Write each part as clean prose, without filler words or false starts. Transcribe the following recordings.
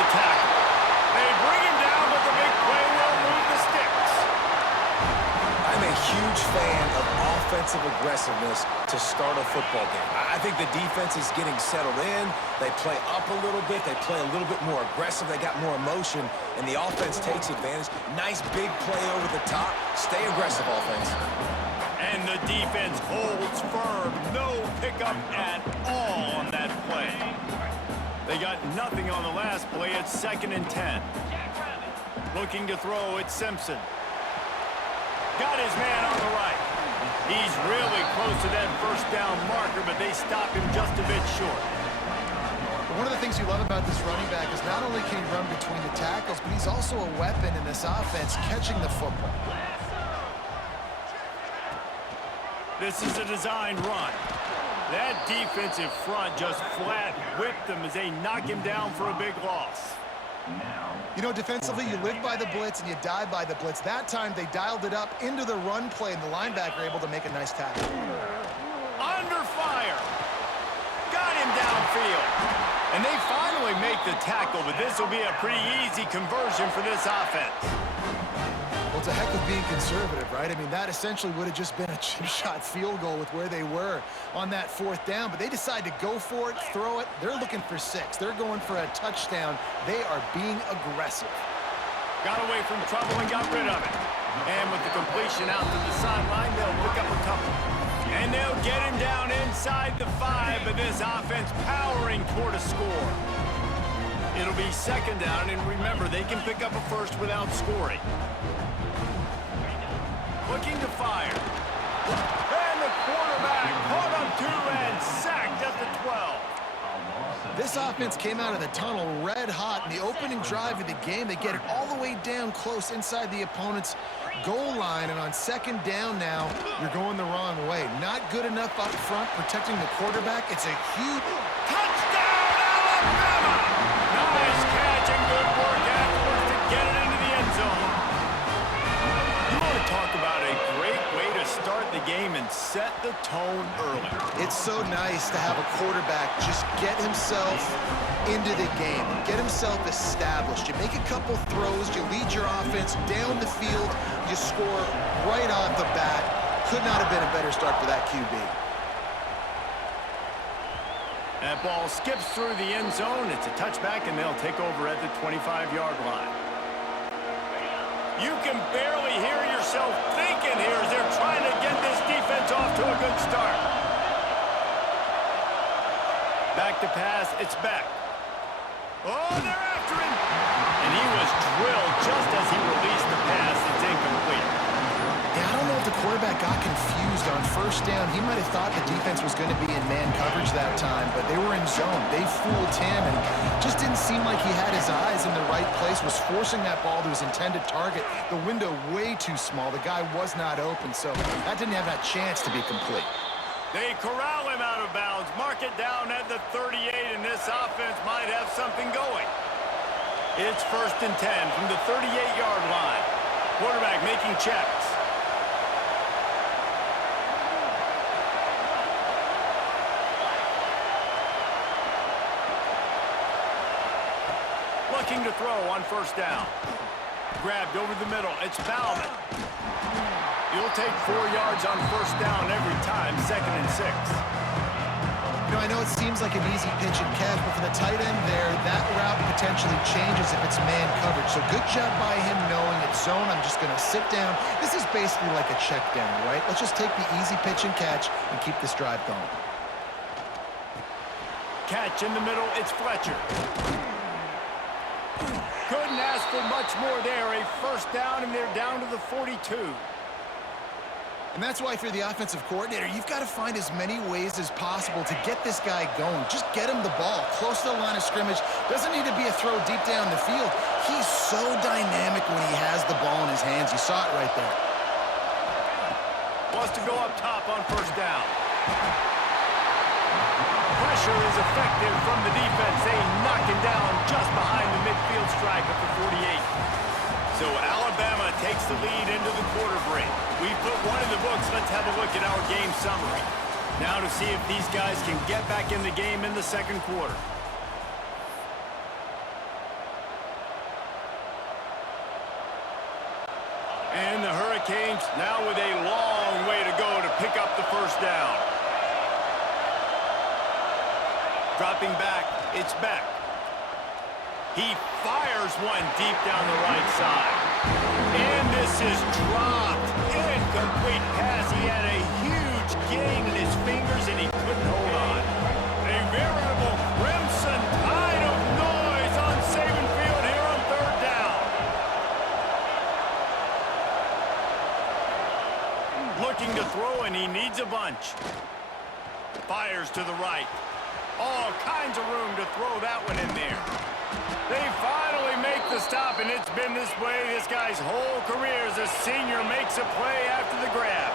the tackle. They bring him down, but the big play will move the sticks. I'm a huge fan of offensive aggressiveness to start a football game. I think the defense is getting settled in. They play up a little bit. They play a little bit more aggressive. They got more emotion, and the offense takes advantage. Nice big play over the top. Stay aggressive, offense. And the defense holds firm. No pickup at all on that play. They got nothing on the last play. It's 2nd and 10. Looking to throw, it's Simpson. Got his man on the right. He's really close to that first down marker, but they stop him just a bit short. One of the things you love about this running back is not only can he run between the tackles, but he's also a weapon in this offense catching the football. This is a designed run. That defensive front just flat whipped them as they knock him down for a big loss. You know, defensively, you live by the blitz and you die by the blitz. That time, they dialed it up into the run play, and the linebacker able to make a nice tackle. Under fire. Got him downfield. And they finally make the tackle, but this will be a pretty easy conversion for this offense. Well, it's a heck of being conservative, right? I mean, that essentially would have just been a chip shot field goal with where they were on that 4th down, but they decide to go for it, throw it. They're looking for 6. They're going for a touchdown. They are being aggressive. Got away from trouble and got rid of it. And with the completion out to the sideline, they'll pick up a couple. And they'll get him down inside the 5, but this offense powering toward a score. It'll be 2nd down, and remember, they can pick up a first without scoring. Looking to fire. And the quarterback caught up to and sacked at the 12. This offense came out of the tunnel red hot in the opening drive of the game. They get it all the way down close inside the opponent's goal line, and on 2nd down now, you're going the wrong way. Not good enough up front protecting the quarterback. It's a huge touchdown, Alabama! Nice catch and good work afterwards to get it into the end zone. You want to talk about a great way to start the game and set the tone early. It's so nice to have a quarterback just get himself into the game, get himself established. You make a couple throws, you lead your offense down the field, you score right off the bat. Could not have been a better start for that QB. That ball skips through the end zone. It's a touchback, and they'll take over at the 25-yard line. You can barely hear yourself thinking here as they're trying to get this defense off to a good start. Back to pass, it's Beck. Oh, they're after him! And he was drilled just as he released the pass. It's incomplete. Yeah, I don't know if the quarterback got confused on 1st down. He might have thought the defense was going to be in man coverage that time, but they were in zone. They fooled him and just didn't seem like he had his eyes in the right place, was forcing that ball to his intended target. The window way too small. The guy was not open, so that didn't have that chance to be complete. They corral him out of bounds, mark it down at the 38, and this offense might have something going. It's 1st and 10 from the 38-yard line. Quarterback making checks. Looking to throw on 1st down. Grabbed over the middle. It's Bauman. You'll take 4 yards on 1st down every time, 2nd and 6. You know, I know it seems like an easy pitch and catch, but for the tight end there, that route potentially changes if it's man coverage. So good job by him knowing it's zone. I'm just going to sit down. This is basically like a check down, right? Let's just take the easy pitch and catch and keep this drive going. Catch in the middle, it's Fletcher. Couldn't ask for much more there. A 1st down, and they're down to the 42. And that's why, if you're the offensive coordinator, you've got to find as many ways as possible to get this guy going. Just get him the ball close to the line of scrimmage. Doesn't need to be a throw deep down the field. He's so dynamic when he has the ball in his hands. You saw it right there. Wants to go up top on 1st down. Pressure is effective from the defense. They knock him down just behind the midfield stripe at the 48. So Alabama takes the lead into the quarter break. We put one in the books. Let's have a look at our game summary. Now to see if these guys can get back in the game in the 2nd quarter. And the Hurricanes now with a long way to go to pick up the first down. Dropping back, it's Beck. He fires one deep down the right side. And this is dropped. Incomplete pass. He had a huge gain in his fingers and he couldn't hold on. A veritable crimson tide of noise on Saban Field here on third down. Looking to throw, and he needs a bunch. Fires to the right. All kinds of room to throw that one in there. They finally make the stop, and it's been this way this guy's whole career as a senior makes a play after the grab.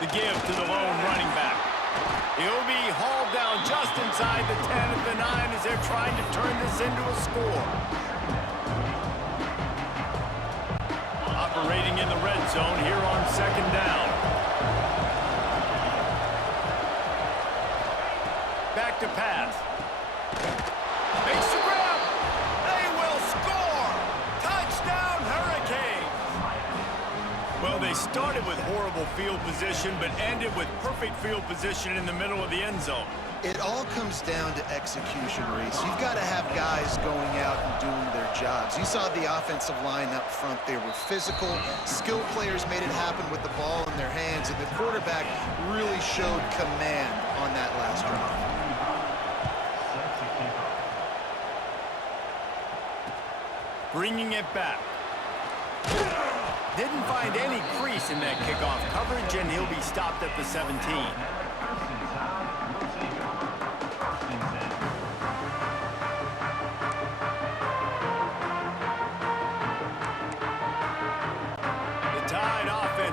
The give to the lone running back. He'll be hauled down just inside the 10 of the 9 as they're trying to turn this into a score. Operating in the red zone here on second down. Back to pass. Makes the grab. They will score. Touchdown, Hurricanes. Well, they started with horrible field position, but ended with perfect field position in the middle of the end zone. It all comes down to execution, Reese. You've got to have guys going out and doing their jobs. You saw the offensive line up front. They were physical. Skilled players made it happen with the ball in their hands, and the quarterback really showed command on that last drive. Bringing it back. Didn't find any crease in that kickoff coverage, and he'll be stopped at the 17.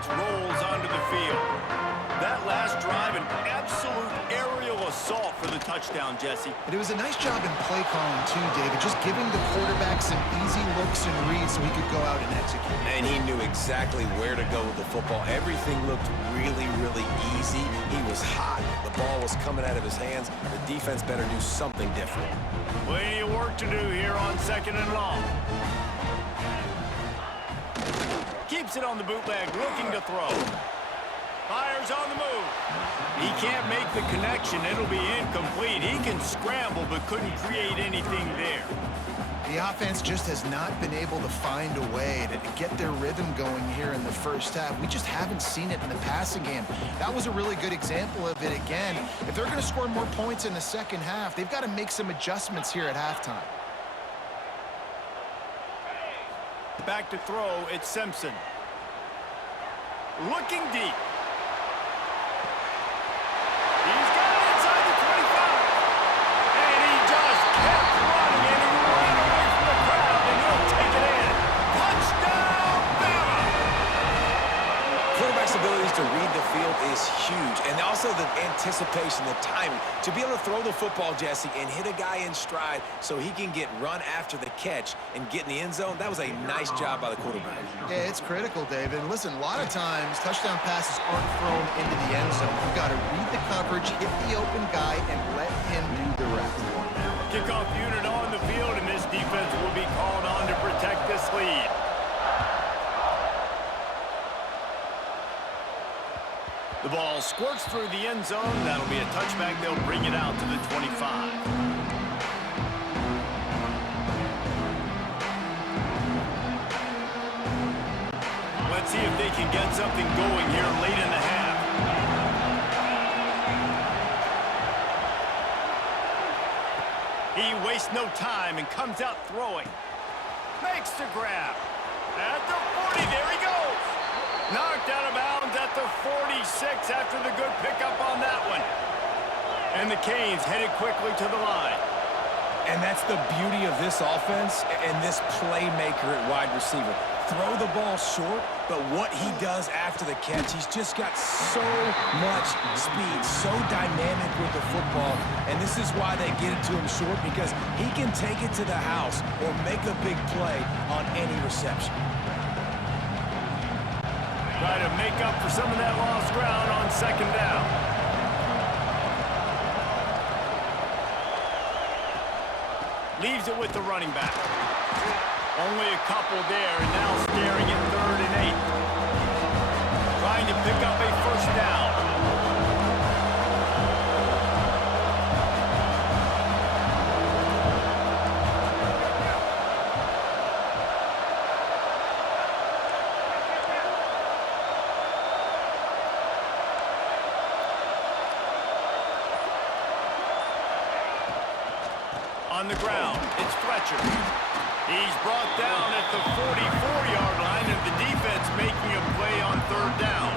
Rolls onto the field. That last drive, an absolute aerial assault for the touchdown, Jesse. And it was a nice job in play calling too, David, just giving the quarterback some easy looks and reads so he could go out and execute. And he knew exactly where to go with the football. Everything looked really, really easy. He was hot. The ball was coming out of his hands. The defense better do something different. Plenty of work to do here on second and long. Keeps it on the bootleg, looking to throw. Fires on the move. He can't make the connection. It'll be incomplete. He can scramble, but couldn't create anything there. The offense just has not been able to find a way to get their rhythm going here in the first half. We just haven't seen it in the passing game. That was a really good example of it again. If they're going to score more points in the second half, they've got to make some adjustments here at halftime. Back to throw, it's Simpson. Looking deep. He's got it inside the 25. And he just kept running, and he ran away from the crowd, and he'll take it in. Touchdown, Bama! Quarterback's abilities to read the field is huge, and also the anticipation, the timing. To be able to throw the football, Jesse, and hit a guy in stride so he can get run after the catch and get in the end zone, that was a nice job by the quarterback. Yeah, it's critical, David. And listen, a lot of times, touchdown passes aren't thrown into the end zone. You've got to read the coverage, hit the open guy, and let him do the rest. Kickoff unit on the field, and this defense will be called on to protect this lead. The ball squirts through the end zone. That'll be a touchback. They'll bring it out to the 25. Let's see if they can get something going here late in the half. He wastes no time and comes out throwing. Makes the grab. At the 40, there he goes. Knocked out of bounds at the 46 after the good pickup on that one. And the Canes headed quickly to the line. And that's the beauty of this offense and this playmaker at wide receiver. Throw the ball short, but what he does after the catch, he's just got so much speed, so dynamic with the football. And this is why they get it to him short, because he can take it to the house or make a big play on any reception. Try to make up for some of that lost ground on second down. Leaves it with the running back. Only a couple there, and now staring at 3rd and 8. Trying to pick up a first down. On the ground, it's Fletcher. He's brought down at the 44-yard line, and the defense making a play on 3rd down.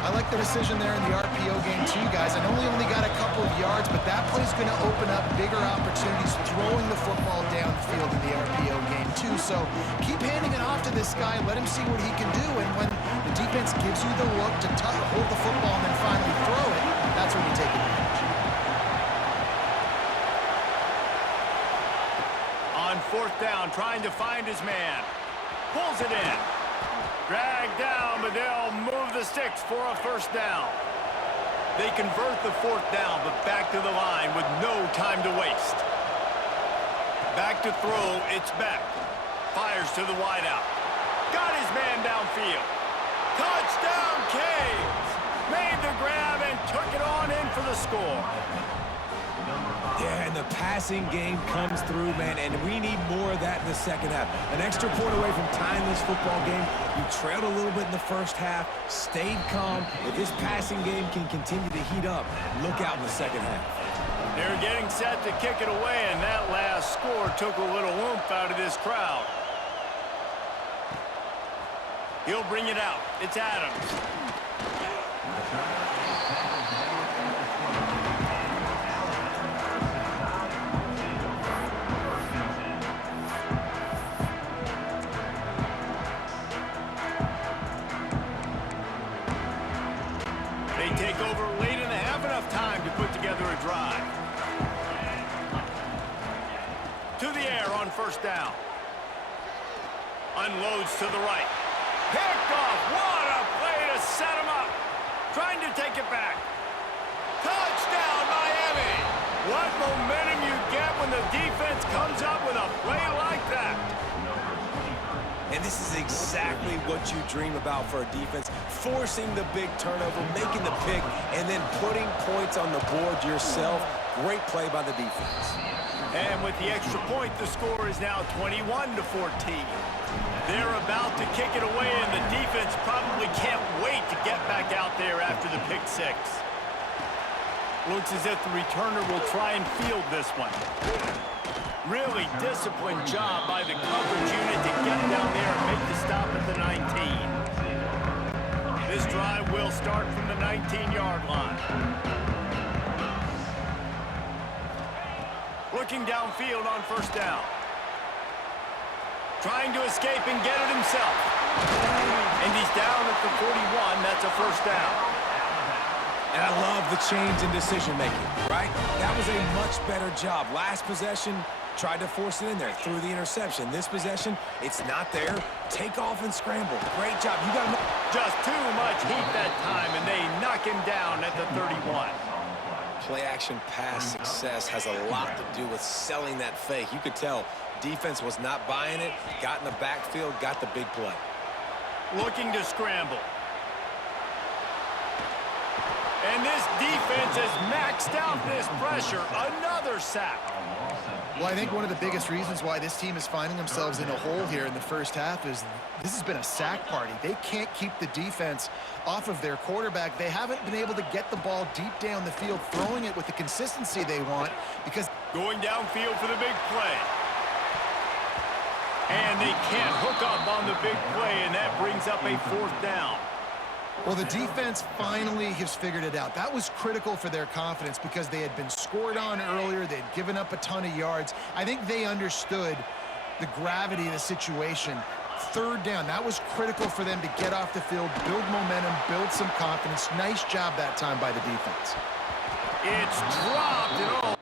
I like the decision there in the RPO game too, guys. I know he only got a couple of yards, but that play's going to open up bigger opportunities throwing the football downfield in the RPO game too. So keep handing it off to this guy. Let him see what he can do. And when the defense gives you the look to hold the football and then finally throw it, that's when you take advantage. On 4th down, trying to find his man. Pulls it in. Dragged down, but they'll move the sticks for a first down. They convert the 4th down, but back to the line with no time to waste. Back to throw, it's Beck. Fires to the wideout. Got his man downfield. Touchdown, Caves! Made the grab and took it on in for the score. Yeah, and the passing game comes through, man, and we need more of that in the second half. An extra point away from tying this football game. You trailed a little bit in the first half, stayed calm. If this passing game can continue to heat up, look out in the second half. They're getting set to kick it away, and that last score took a little oomph out of this crowd. He'll bring it out. It's Adams. They take over late in the half, enough time to put together a drive. To the air on 1st down. Unloads to the right. Picked off. What a play to set him up. Trying to take it back. Touchdown, Miami. What momentum you get when the defense comes up with a play like that. And this is exactly what you dream about for a defense, forcing the big turnover, making the pick, and then putting points on the board yourself. Great play by the defense. And with the extra point, the score is now 21-14. They're about to kick it away, and the defense probably can't wait to get back out there after the pick 6. Looks as if the returner will try and field this one. Really disciplined job by the coverage unit to get down there and make the stop at the 19. This drive will start from the 19-yard line. Looking downfield on 1st down. Trying to escape and get it himself. And he's down at the 41. That's a first down. And I love the change in decision-making, right? That was a much better job. Last possession, tried to force it in there, threw the interception. This possession, it's not there. Take off and scramble. Great job. You got to... Just too much heat that time, and they knock him down at the 31. Play-action pass success has a lot to do with selling that fake. You could tell defense was not buying it, got in the backfield, got the big play. Looking to scramble. And this defense has maxed out this pressure. Another sack. Well, I think one of the biggest reasons why this team is finding themselves in a hole here in the first half is this has been a sack party. They can't keep the defense off of their quarterback. They haven't been able to get the ball deep down the field, throwing it with the consistency they want because... Going downfield for the big play. And they can't hook up on the big play, and that brings up a 4th down. Well, the defense finally has figured it out. That was critical for their confidence because they had been scored on earlier. They'd given up a ton of yards. I think they understood the gravity of the situation. 3rd down, that was critical for them to get off the field, build momentum, build some confidence. Nice job that time by the defense. It's dropped, and